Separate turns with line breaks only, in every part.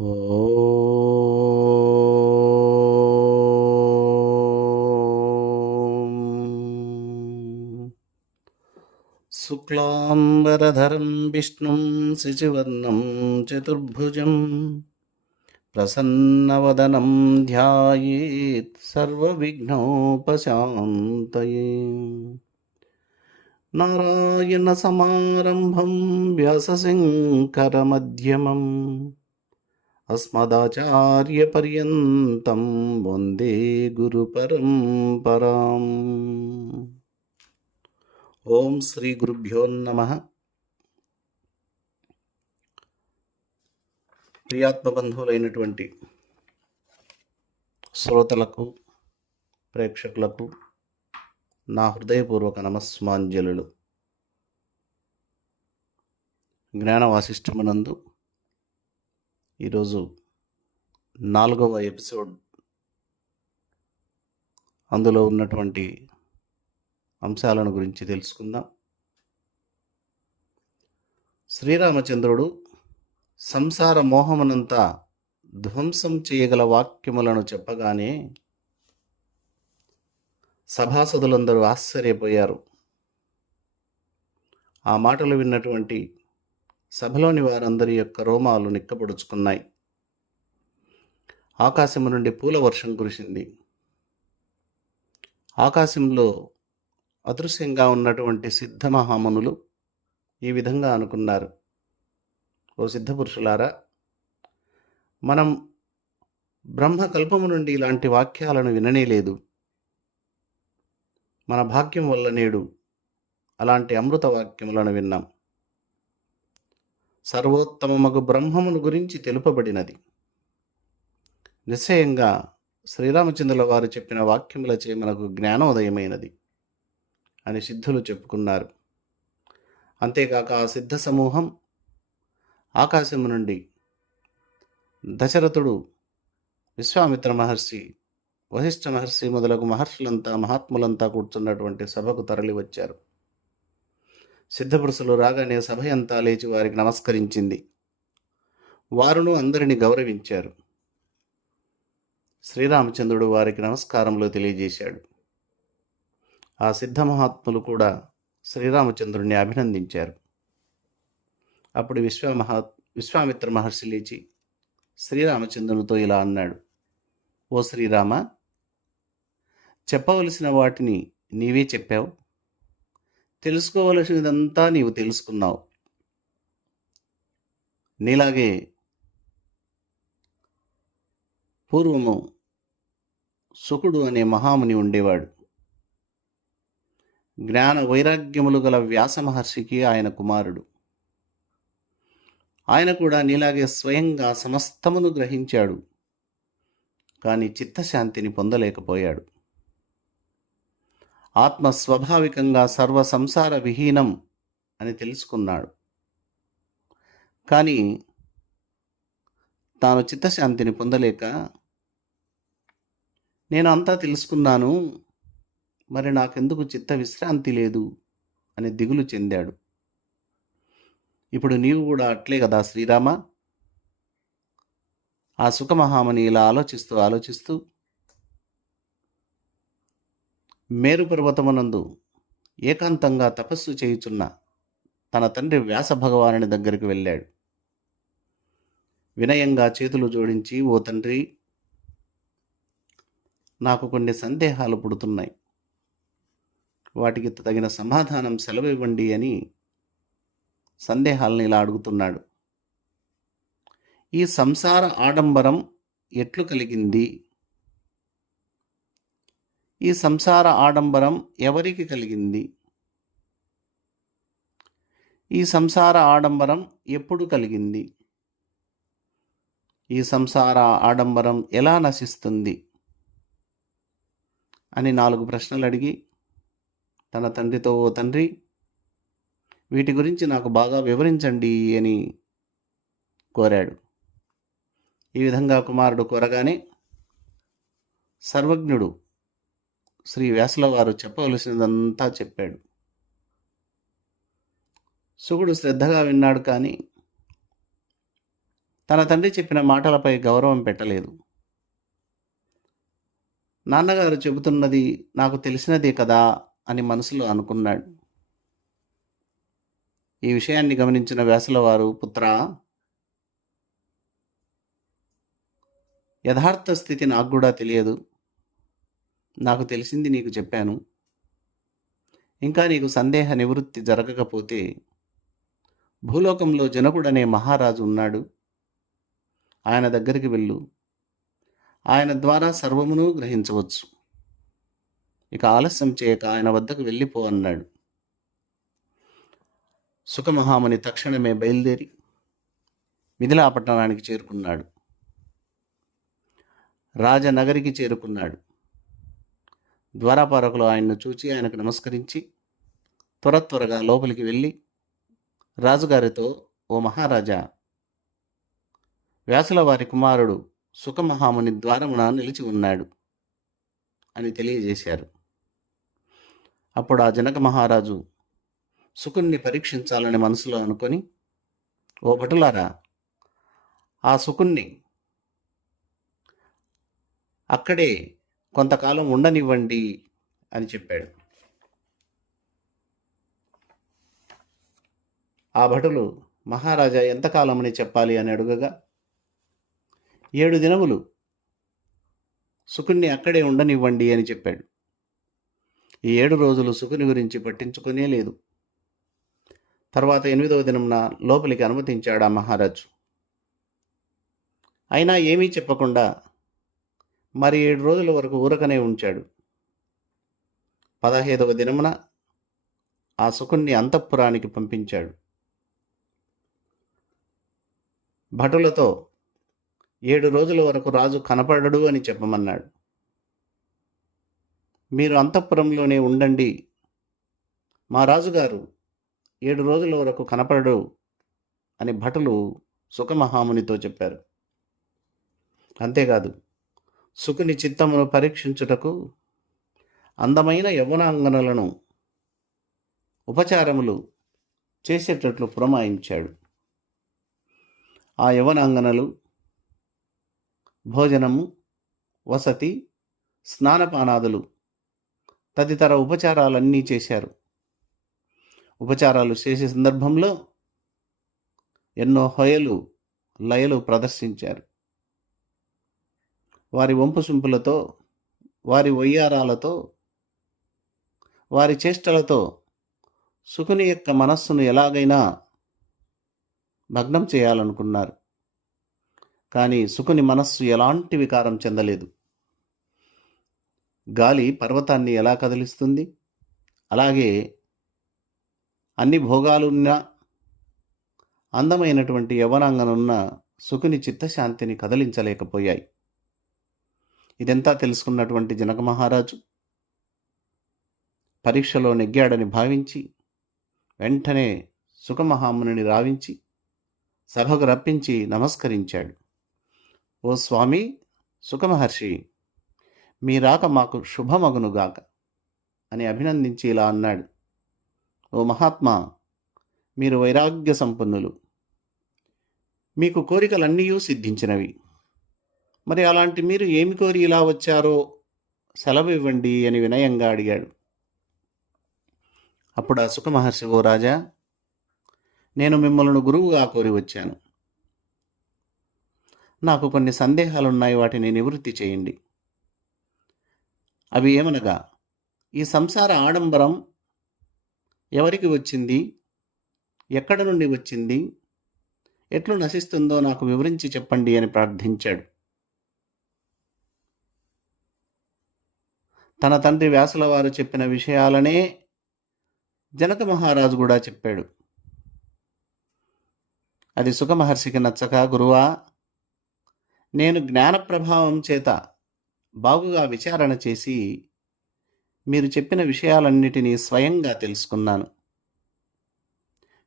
ॐ शुक्लाम्बरधरं विष्णुं शिशुवर्णं चतुर्भुजं प्रसन्नवदनं ध्यायेत् सर्वविघ्नोपशान्तये नारायणसमारम्भं व्यासशङ्करमध्यमम् అస్మదాచార్యపర్యంతం వందే గురు పరంపరాం ఓం శ్రీ గురుభ్యో నమ ప్రియాత్మబంధువులైనటువంటి శ్రోతలకు ప్రేక్షకులకు నా హృదయపూర్వక నమస్మాంజలు జ్ఞానవాసిష్టమునందు ఈరోజు నాలుగవ ఎపిసోడ్. అందులో ఉన్నటువంటి అంశాలను గురించి తెలుసుకుందాం. శ్రీరామచంద్రుడు సంసార మోహమునంతా ధ్వంసం చేయగల వాక్యములను చెప్పగానే సభాసదులందరూ ఆశ్చర్యపోయారు. ఆ మాటలు విన్నటువంటి సభలోని వారందరి యొక్క రోమాలు నిక్కపొడుచుకున్నాయి ఆకాశము నుండి పూల వర్షం కురిసింది. ఆకాశంలో అదృశ్యంగా ఉన్నటువంటి సిద్ధ మహామునులు ఈ విధంగా అనుకున్నారు. ఓ సిద్ధపురుషులారా మనం బ్రహ్మకల్పము నుండి ఇలాంటి వాక్యాలను విననేలేదు. మన భాగ్యం వల్ల నేడు అలాంటి అమృత వాక్యములను విన్నాం. సర్వోత్తమమగు బ్రహ్మమును గురించి తెలుపబడినది. నిశ్చయంగా శ్రీరామచంద్రుల వారు చెప్పిన వాక్యములచే మనకు జ్ఞానోదయమైనది అని సిద్ధులు చెప్పుకున్నారు. అంతేకాక ఆ సిద్ధ సమూహం ఆకాశము నుండి దశరథుడు విశ్వామిత్ర మహర్షి వశిష్ఠ మహర్షి మొదలగు మహర్షులంతా మహాత్ములంతా కూర్చున్నటువంటి సభకు తరలి వచ్చారు సిద్ధపురుషులు రాగానే సభయంతా లేచి వారికి నమస్కరించింది. వారును అందరిని గౌరవించారు. శ్రీరామచంద్రుడు వారికి నమస్కారంలో తెలియజేశాడు. ఆ సిద్ధ మహాత్ములు కూడా శ్రీరామచంద్రుడిని అభినందించారు. అప్పుడు విశ్వమహా విశ్వామిత్ర మహర్షి లేచి శ్రీరామచంద్రునితో ఇలా అన్నాడు. ఓ శ్రీరామ చెప్పవలసిన వాటిని నీవే చెప్పావు? తెలుసుకోవలసినదంతా నీవు తెలుసుకున్నావు. నీలాగే పూర్వము సుకుడు అనే మహాముని ఉండేవాడు. జ్ఞాన వైరాగ్యములు గల వ్యాస మహర్షికి ఆయన కుమారుడు. ఆయన కూడా నీలాగే స్వయంగా సమస్తమును గ్రహించాడు. కానీ చిత్తశాంతిని పొందలేకపోయాడు. ఆత్మ స్వాభావికంగా సర్వ సంసార విహీనం అని తెలుసుకున్నాడు. కానీ తాను చిత్తశాంతిని పొందలేక నేను అంతా తెలుసుకున్నాను మరి నాకెందుకు చిత్త విశ్రాంతి లేదు అని దిగులు చెందాడు. ఇప్పుడు నీవు కూడా అట్లే కదా శ్రీరామ? ఆ సుఖమహామని ఇలా ఆలోచిస్తూ ఆలోచిస్తూ మేరు పర్వతమునందు ఏకాంతంగా తపస్సు చేయుచున్న తన తండ్రి వ్యాస భగవానుని దగ్గరికి వెళ్ళాడు. వినయంగా చేతులు జోడించి ఓ తండ్రి నాకు కొన్ని సందేహాలు పుడుతున్నాయి. వాటికి తగిన సమాధానం సెలవు ఇవ్వండి అని సందేహాలను ఇలా అడుగుతున్నాడు. ఈ సంసార ఆడంబరం ఎట్లు కలిగింది? ఈ సంసార ఆడంబరం ఎవరికి కలిగింది? ఈ సంసార ఆడంబరం ఎప్పుడు కలిగింది? ఈ సంసార ఆడంబరం ఎలా నశిస్తుంది? అని నాలుగు ప్రశ్నలు అడిగి తన తండ్రితో ఓ తండ్రి వీటి గురించి నాకు బాగా వివరించండి అని కోరాడు. ఈ విధంగా కుమారుడు కోరగానే సర్వజ్ఞుడు శ్రీ వ్యాసుల వారు చెప్పవలసినదంతా చెప్పాడు. సుగుడు శ్రద్ధగా విన్నాడు కానీ తన తండ్రి చెప్పిన మాటలపై గౌరవం పెట్టలేదు. నాన్నగారు చెబుతున్నది నాకు తెలిసినదే కదా అని మనసులో అనుకున్నాడు. ఈ విషయాన్ని గమనించిన వ్యాసుల వారు పుత్ర యథార్థ స్థితి నాకు కూడా తెలియదు. నాకు తెలిసింది నీకు చెప్పాను. ఇంకా నీకు సందేహ నివృత్తి జరగకపోతే భూలోకంలో జనకుడనే మహారాజు ఉన్నాడు. ఆయన దగ్గరికి వెళ్ళు. ఆయన ద్వారా సర్వమును గ్రహించవచ్చు. ఇక ఆలస్యం చేయక ఆయన వద్దకు వెళ్ళిపో అన్నాడు. సుఖమహాముని తక్షణమే బయలుదేరి మిథిలా పట్టణానికి చేరుకున్నాడు. రాజనగరికి చేరుకున్నాడు. ద్వారపారకులు ఆయన్ను చూచి ఆయనకు నమస్కరించి త్వర త్వరగా లోపలికి వెళ్ళి రాజుగారితో ఓ మహారాజా వ్యాసుల వారి కుమారుడు సుఖమహాముని ద్వారమున నిలిచి ఉన్నాడు అని తెలియజేశారు. అప్పుడు ఆ జనక మహారాజు సుకుణ్ణి పరీక్షించాలని మనసులో అనుకొని ఓ భటులారా ఆ సుకుణ్ణి అక్కడే కొంతకాలం ఉండనివ్వండి అని చెప్పాడు. ఆ భటులు మహారాజా ఎంతకాలమని చెప్పాలి? అని అడుగగా ఏడు దినములు. సుకుణ్ణి అక్కడే ఉండనివ్వండి అని చెప్పాడు. ఈ ఏడు రోజులు సుకుని గురించి పట్టించుకునే లేదు. తర్వాత ఎనిమిదవ దినంన లోపలికి అనుమతించాడు ఆ మహారాజు. అయినా ఏమీ చెప్పకుండా మరి ఏడు రోజుల వరకు ఊరకనే ఉంచాడు. పదహైదవ దినమున ఆ సుకుణ్ణి అంతఃపురానికి పంపించాడు. భటులతో ఏడు రోజుల వరకు రాజు కనపడడు అని చెప్పమన్నాడు. మీరు అంతఃపురంలోనే ఉండండి. మా రాజుగారు ఏడు రోజుల వరకు కనపడడు అని భటులు సుఖమహామునితో చెప్పారు. అంతేకాదు సుకుని చిత్తమును పరీక్షించుటకు అందమైన యవనాంగనలను ఉపచారములు చేసేటట్లు పురమాయించాడు. ఆ యవనాంగనలు భోజనము వసతి స్నానపానాదులు తదితర ఉపచారాలన్నీ చేశారు. ఉపచారాలు చేసే సందర్భంలో ఎన్నో హొయలు లయలు ప్రదర్శించారు. వారి వంపుసుంపులతో వారి వయ్యారాలతో వారి చేష్టలతో సుకుని యొక్క మనస్సును ఎలాగైనా భగ్నం చేయాలనుకున్నారు. కానీ సుకుని మనస్సు ఎలాంటి వికారం చెందలేదు. గాలి పర్వతాన్ని ఎలా కదిలిస్తుంది? అలాగే అన్ని భోగాలున్న అందమైనటువంటి యవనాంగనున్న సుకుని చిత్తశాంతిని కదిలించలేకపోయాయి. ఇదంతా తెలుసుకున్నటువంటి జనక మహారాజు పరీక్షలో నెగ్గాడని భావించి వెంటనే సుఖమహాముని రావించి సభకు రప్పించి నమస్కరించాడు. ఓ స్వామి సుఖమహర్షి మీ రాక మాకు శుభమగునుగాక అని అభినందించి ఇలా అన్నాడు. ఓ మహాత్మా మీరు వైరాగ్య సంపన్నులు మీకు కోరికలన్నీ సిద్ధించినవి. మరి అలాంటి మీరు ఏమి కోరి ఇలా వచ్చారో సెలవు ఇవ్వండి అని వినయంగా అడిగాడు. అప్పుడు ఆ సుఖమహర్షి ఓ రాజా నేను మిమ్మల్ని గురువుగా కోరి వచ్చాను. నాకు కొన్ని సందేహాలున్నాయి వాటిని నివృత్తి చేయండి. అవి ఏమనగా ఈ సంసార ఆడంబరం ఎవరికి వచ్చింది? ఎక్కడ నుండి వచ్చింది? ఎట్లు నశిస్తుందో నాకు వివరించి చెప్పండి అని ప్రార్థించాడు. తన తండ్రి వ్యాసుల వారు చెప్పిన విషయాలనే జనక మహారాజు కూడా చెప్పాడు. అది సుఖమహర్షికి నచ్చక గురువా నేను జ్ఞాన ప్రభావం చేత బాగుగా విచారణ చేసి మీరు చెప్పిన విషయాలన్నిటినీ స్వయంగా తెలుసుకున్నాను.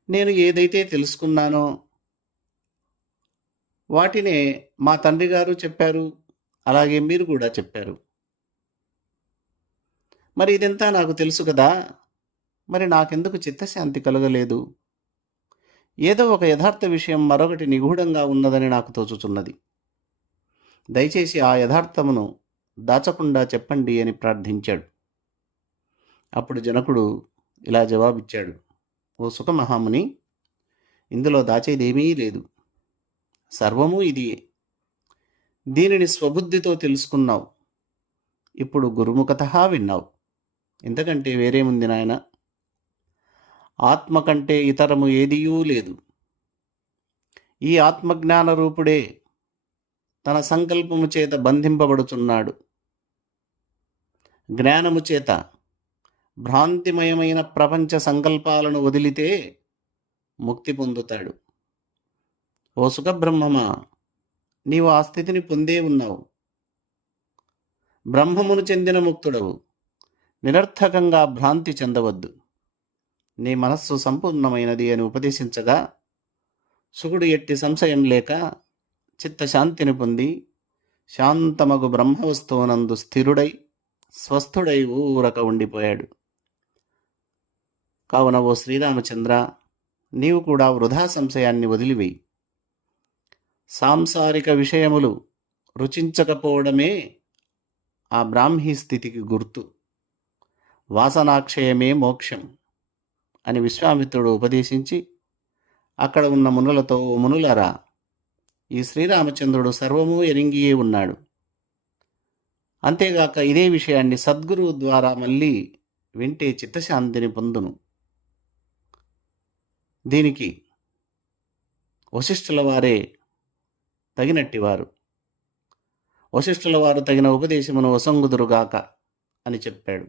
నేను ఏదైతే తెలుసుకున్నానో వాటినే మా తండ్రి గారు చెప్పారు అలాగే మీరు కూడా చెప్పారు. మరి ఇదంతా నాకు తెలుసు కదా. మరి నాకెందుకు చిత్తశాంతి కలగలేదు? ఏదో ఒక యథార్థ విషయం మరొకటి నిగూఢంగా ఉన్నదని నాకు తోచుచున్నది. దయచేసి ఆ యథార్థమును దాచకుండా చెప్పండి అని ప్రార్థించాడు. అప్పుడు జనకుడు ఇలా జవాబిచ్చాడు. ఓ సుఖమహాముని ఇందులో దాచేదేమీ లేదు. సర్వము ఇది దీనిని స్వబుద్ధితో తెలుసుకున్నావు. ఇప్పుడు గురుముఖత విన్నావు. ఎందుకంటే వేరేముంది నాయన ఆత్మ కంటే ఇతరము ఏదియూ లేదు. ఈ ఆత్మజ్ఞాన రూపుడే తన సంకల్పము చేత బంధింపబడుచున్నాడు. జ్ఞానము చేత భ్రాంతిమయమైన ప్రపంచ సంకల్పాలను వదిలితే ముక్తి పొందుతాడు. ఓ సుఖబ్రహ్మమా నీవు ఆ స్థితిని పొందే ఉన్నావు. బ్రహ్మమును చెందిన ముక్తుడవు. నిరర్థకంగా భ్రాంతి చెందవద్దు. నీ మనస్సు సంపూర్ణమైనది అని ఉపదేశించగా సుగుడు ఎట్టి సంశయం లేక చిత్తశాంతిని పొంది శాంతమగు బ్రహ్మవస్తువునందు స్థిరుడై స్వస్థుడై ఊరక ఉండిపోయాడు. కావున ఓ శ్రీరామచంద్ర నీవు కూడా వృధా సంశయాన్ని వదిలివేయి. సాంసారిక విషయములు రుచించకపోవడమే ఆ బ్రాహ్మీ స్థితికి గుర్తు. వాసనాక్షయమే మోక్షం అని విశ్వామిత్రుడు ఉపదేశించి అక్కడ ఉన్న మునులతో "ఓ మునులరా ఈ శ్రీరామచంద్రుడు సర్వము ఎరింగియే ఉన్నాడు. అంతేగాక ఇదే విషయాన్ని సద్గురువు ద్వారా మళ్ళీ వింటే చిత్తశాంతిని పొందును. దీనికి వశిష్ఠుల వారే తగినట్టివారు. వశిష్ఠుల వారు తగిన ఉపదేశమును వసంగుదురుగాక అని చెప్పాడు.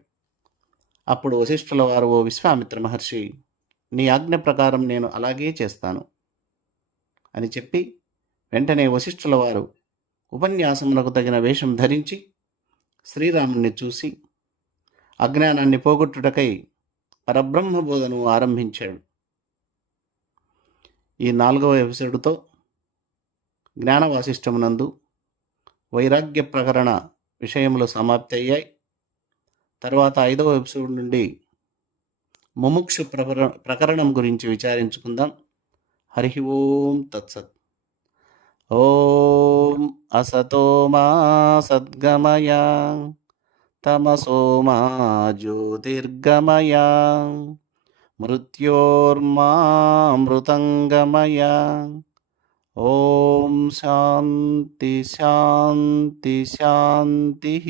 అప్పుడు వశిష్ఠుల వారు ఓ విశ్వామిత్ర మహర్షి నీ ఆజ్ఞ ప్రకారం నేను అలాగే చేస్తాను అని చెప్పి వెంటనే వశిష్ఠుల వారు ఉపన్యాసమునకు తగిన వేషం ధరించి శ్రీరాముణ్ణి చూసి అజ్ఞానాన్ని పోగొట్టుటకై పరబ్రహ్మ బోధను ఆరంభించాడు. ఈ నాలుగవ ఎపిసోడ్తో జ్ఞానవాసిష్టమునందు వైరాగ్య ప్రకరణ విషయములు సమాప్తి అయ్యాయి తర్వాత ఐదవ ఎపిసోడ్ నుండి ముముక్షు ప్రకర ప్రకరణం గురించి విచారించుకుందాం. హరి ఓం తత్సత్. ఓం అసతో మా సద్గమయ తమసో మా జ్యోతిర్గమయ మృత్యోర్మామృతంగమయ. ఓం శాంతి శాంతి శాంతి.